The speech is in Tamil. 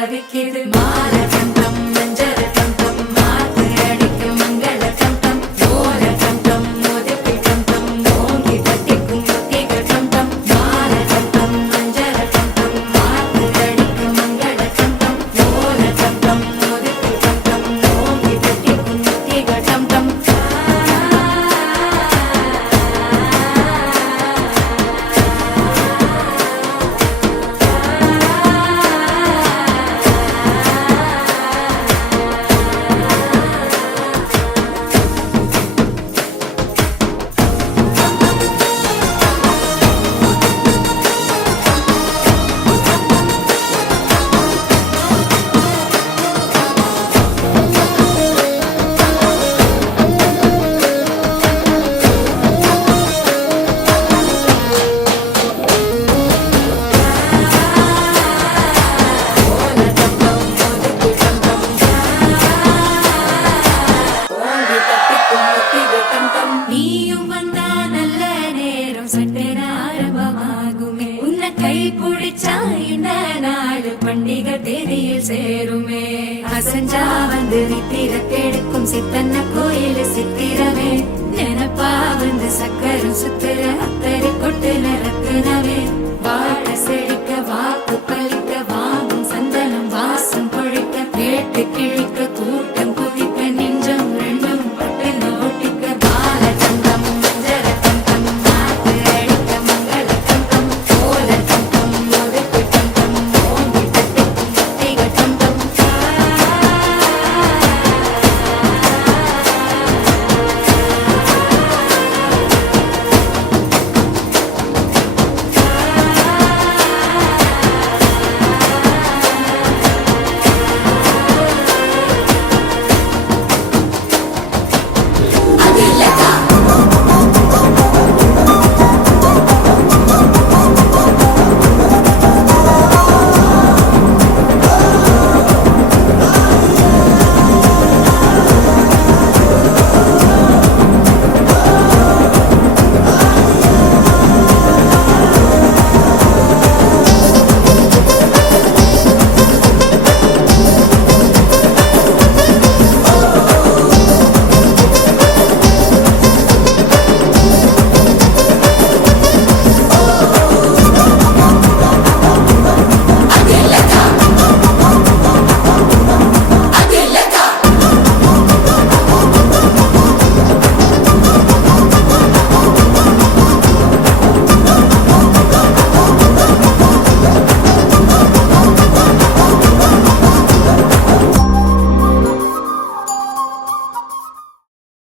தவிக்குது மாற கண்டம் மஞ்சர கண்டம் மாத்து அடிக்கும் மங்கள கண்டம் ஓர கண்டம் முதுக்கு கண்டம் ஓங்கி தட்டிக்கும் முத்திக கண்டம் மாற கண்டம் மஞ்சர கண்டம் மாத்து அடிக்கும் மங்கள கண்டம் ஓர கண்டம் முதுக்கு கண்டம் ஓங்கி தட்டிக்கும் முத்திக கண்டம் நீயும் வந்தா நல்ல நேரம் சட்டென ஆரம்பமாகுமே உன்னை கை பிடிச்சா இந்த நாடு பண்டிகை தேதியில் சேருமே அசஞ்சா வந்து நித்திர கெடுக்கும் சித்தன்ன கோயில் சித்திரமே நினப்பா வந்து சக்கரம் சுத்துற அக்கறை கொட்டு நிறக்குனவே வா